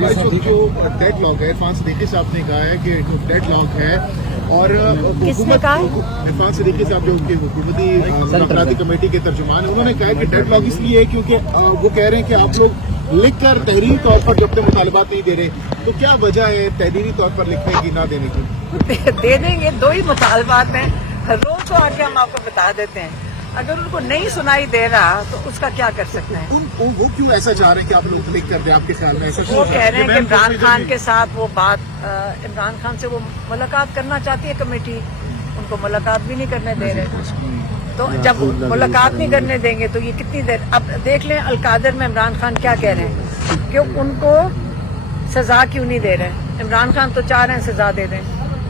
جو dead lock ہے عرفان صدیقی صاحب نے کہا ہے کہ ڈیڈ لاک ہے اور کس نے کہا؟ عرفان صدیقی صاحب جو ان کی حکومتی مذاکراتی کمیٹی کے ترجمان ہیں انہوں نے کہا ہے کہ ڈیڈ لاک اس لیے ہے کیونکہ وہ کہہ رہے ہیں کہ آپ لوگ لکھ کر تحریری طور پر جب تک مطالبات نہیں دے رہے تو کیا وجہ ہے تحریری طور پر لکھنے کی نہ دینے کی؟ دے دیں گے، دو ہی مطالبات ہیں، روز تو آ کے ہم آپ کو بتا دیتے ہیں، اگر ان کو نہیں سنائی دے رہا تو اس کا کیا کر سکتے ہیں؟ وہ کیوں ایسا چاہ رہے ہیں کہ آپ لوگ لکھ کر دیں؟ آپ کے خیال میں ایسا وہ کہہ رہے ہیں کہ عمران خان کے ساتھ وہ بات، عمران خان سے وہ ملاقات کرنا چاہتی ہے کمیٹی، ان کو ملاقات بھی نہیں کرنے دے رہے، تو جب ملاقات نہیں کرنے دیں گے تو یہ کتنی دیر؟ اب دیکھ لیں القادر میں عمران خان کیا کہہ رہے ہیں کہ ان کو سزا کیوں نہیں دے رہے؟ عمران خان تو چاہ رہے ہیں سزا دے دیں،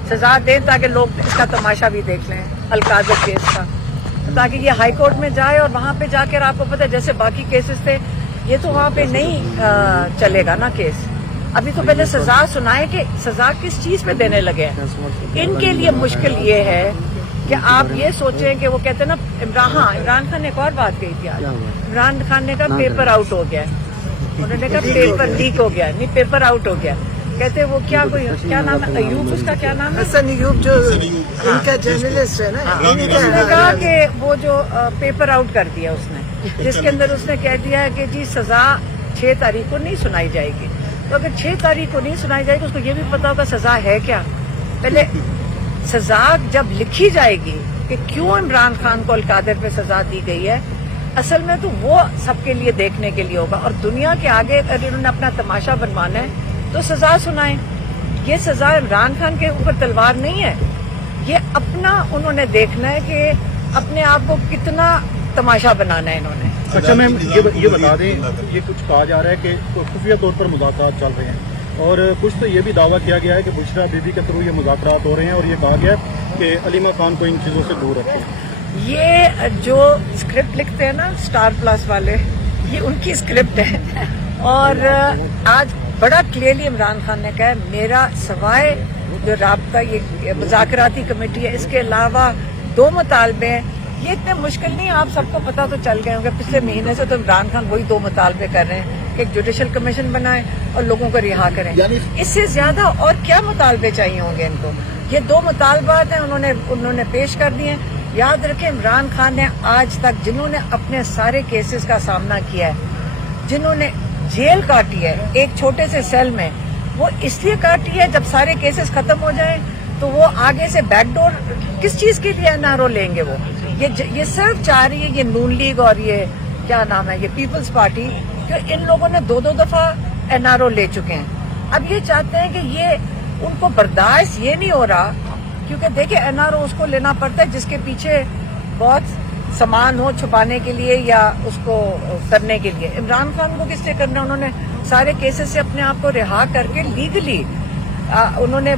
سزا دیں تاکہ لوگ اس کا تماشا بھی دیکھ لیں القادر کیس کا، تاکہ یہ ہائی کورٹ میں جائے اور وہاں پہ جا کر آپ کو پتہ ہے جیسے باقی کیسز تھے یہ تو وہاں پہ نہیں چلے گا نا کیس، ابھی تو پہلے سزا سنائے کہ سزا کس چیز پہ دینے لگے ہیں۔ ان کے لیے مشکل یہ ہے کہ آپ یہ سوچیں کہ وہ کہتے ہیں نا عمران خان نے ایک اور بات کہی تھی آج، عمران خان نے کہا پیپر آؤٹ ہو گیا، انہوں نے کہا پیپر لیک ہو گیا، نہیں پیپر آؤٹ ہو گیا، کہتے وہ کیا کوئی کیا نام ہے ایوب، اس کا کیا نام ہے؟ حسن ایوب، جو ان کا جرنلسٹ ہے نا، اس نے کہا کہ وہ جو پیپر آؤٹ کر دیا اس نے، جس کے اندر اس نے کہہ دیا کہ جی سزا 6 تاریخ کو نہیں سنائی جائے گی، تو اگر 6 تاریخ کو نہیں سنائی جائے گی اس کو یہ بھی پتا ہوگا سزا ہے کیا۔ پہلے سزا جب لکھی جائے گی کہ کیوں عمران خان کو القادر پہ سزا دی گئی ہے، اصل میں تو وہ سب کے لیے دیکھنے کے لیے ہوگا، اور دنیا کے آگے اگر انہوں نے اپنا تماشا بنوانا ہے تو سزا سنائیں۔ یہ سزا عمران خان کے اوپر تلوار نہیں ہے، یہ اپنا انہوں نے دیکھنا ہے کہ اپنے آپ کو کتنا تماشا بنانا ہے انہوں نے۔ اچھا میم یہ بتا دیں، یہ کچھ کہا جا رہا ہے کہ خفیہ طور پر مذاکرات چل رہے ہیں، اور کچھ تو یہ بھی دعویٰ کیا گیا ہے کہ بشرا بی بی کے تھرو یہ مذاکرات ہو رہے ہیں، اور یہ کہا گیا ہے کہ علیمہ خان کو ان چیزوں سے دور رکھیں۔ یہ جو اسکرپٹ لکھتے ہیں نا اسٹار پلس والے، یہ ان کی اسکرپٹ ہے، اور آج بڑا کلیئرلی عمران خان نے کہا ہے میرا سوائے جو رابطہ یہ مذاکراتی کمیٹی ہے اس کے علاوہ 2 مطالبے ہیں، یہ اتنے مشکل نہیں، آپ سب کو پتا تو چل گئے ہوں گے، پچھلے مہینے سے تو عمران خان وہی 2 مطالبے کر رہے ہیں کہ ایک جوڈیشل کمیشن بنائیں اور لوگوں کو رہا کریں، اس سے زیادہ اور کیا مطالبے چاہیے ہوں گے ان کو؟ یہ 2 مطالبات ہیں انہوں نے پیش کر دیے ہیں۔ یاد رکھیں عمران خان نے آج تک جنہوں نے اپنے سارے کیسز کا سامنا کیا ہے، جنہوں نے جیل کاٹی ہے ایک چھوٹے سے سیل میں، وہ اس لیے کاٹی ہے جب سارے کیسز ختم ہو جائیں تو وہ آگے سے بیک ڈور کس چیز کے لیے این آر او لیں گے؟ وہ یہ صرف چاہ رہی ہے یہ نون لیگ اور یہ کیا نام ہے یہ پیپلز پارٹی، کہ ان لوگوں نے 2 دفعہ این آر او لے چکے ہیں، اب یہ چاہتے ہیں کہ یہ ان کو برداشت یہ نہیں ہو رہا، کیونکہ دیکھیں این آر او اس کو لینا پڑتا ہے جس کے پیچھے بہت سامان ہو چھپانے کے لیے یا اس کو کرنے کے لیے۔ عمران خان کو کس سے کرنا؟ انہوں نے سارے کیسز سے اپنے آپ کو رہا کر کے لیگلی انہوں نے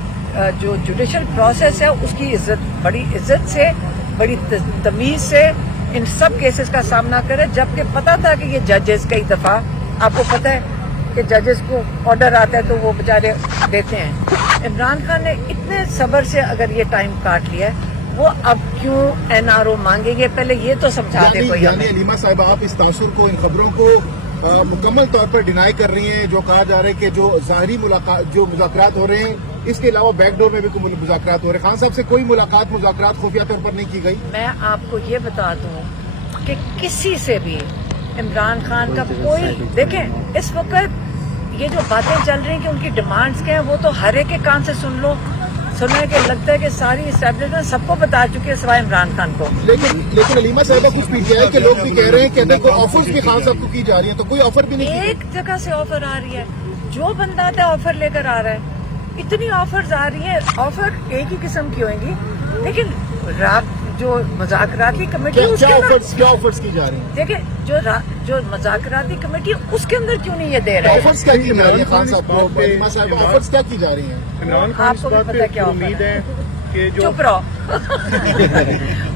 جو جوڈیشل پروسیس ہے اس کی بڑی عزت سے، بڑی تمیز سے ان سب کیسز کا سامنا کرے، جبکہ پتا تھا کہ یہ ججز کئی دفعہ آپ کو پتا ہے کہ ججز کو آرڈر آتا ہے تو وہ بیچارے دیتے ہیں۔ عمران خان نے اتنے صبر سے اگر یہ ٹائم کاٹ لیا ہے، وہ اب کیوں این آر او مانگیں گے؟ پہلے یہ تو سمجھا دے کوئی ہمیں۔ علیمہ صاحبہ آپ اس تاثر کو، ان خبروں کو مکمل طور پر ڈینائی کر رہی ہیں، جو کہا جا رہا ہے کہ جو ظاہری جو مذاکرات ہو رہے ہیں اس کے علاوہ بیک ڈور میں بھی کوئی مذاکرات ہو رہے ہیں، خان صاحب سے کوئی مذاکرات خفیہ طور پر نہیں کی گئی؟ میں آپ کو یہ بتا دوں کہ کسی سے بھی عمران خان کا کوئی، دیکھیں اس وقت یہ جو باتیں چل رہی ہیں کہ ان کی ڈیمانڈز کیا ہیں، وہ تو ہر ایک کے کان سے سن لو، سننے کے لگتا ہے کہ ساری اسٹیبلشمنٹ سب کو بتا چکی ہے سوائے عمران خان کو۔ لیکن علیمہ صاحبہ کچھ پی ٹی آئی کے لوگ بھی کہہ رہے ہیں کہ دیکھو آفرز بھی خان صاحب کو کی جا رہی ہیں، تو کوئی آفر بھی نہیں، ایک جگہ سے آفر آ رہی ہے، جو بندہ آتا ہے آفر لے کر آ رہا ہے، اتنی آفرز آ رہی ہیں، آفر ایک ہی قسم کی ہوئیں گی، لیکن جو مذاکراتی کمیٹی کیا آفرز کی جا رہی ہیں؟ دیکھیں جو مذاکراتی کمیٹی اس کے اندر کیوں نہیں یہ دے رہے؟ آفرز کیا کی جا رہی ہیں خان صاحب کو؟ علیمہ صاحب آفرز کیا کی جا رہی ہیں؟ عمران خان اس بات پہ امید ہے کہ جو چپ رہو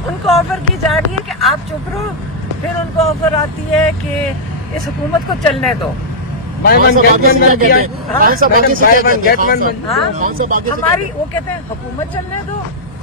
ان کو آفر کی جا رہی ہے کہ آپ چپ رہو، پھر ان کو آفر آتی ہے کہ اس حکومت کو چلنے دو، ہماری وہ کہتے ہیں حکومت چلنے دو،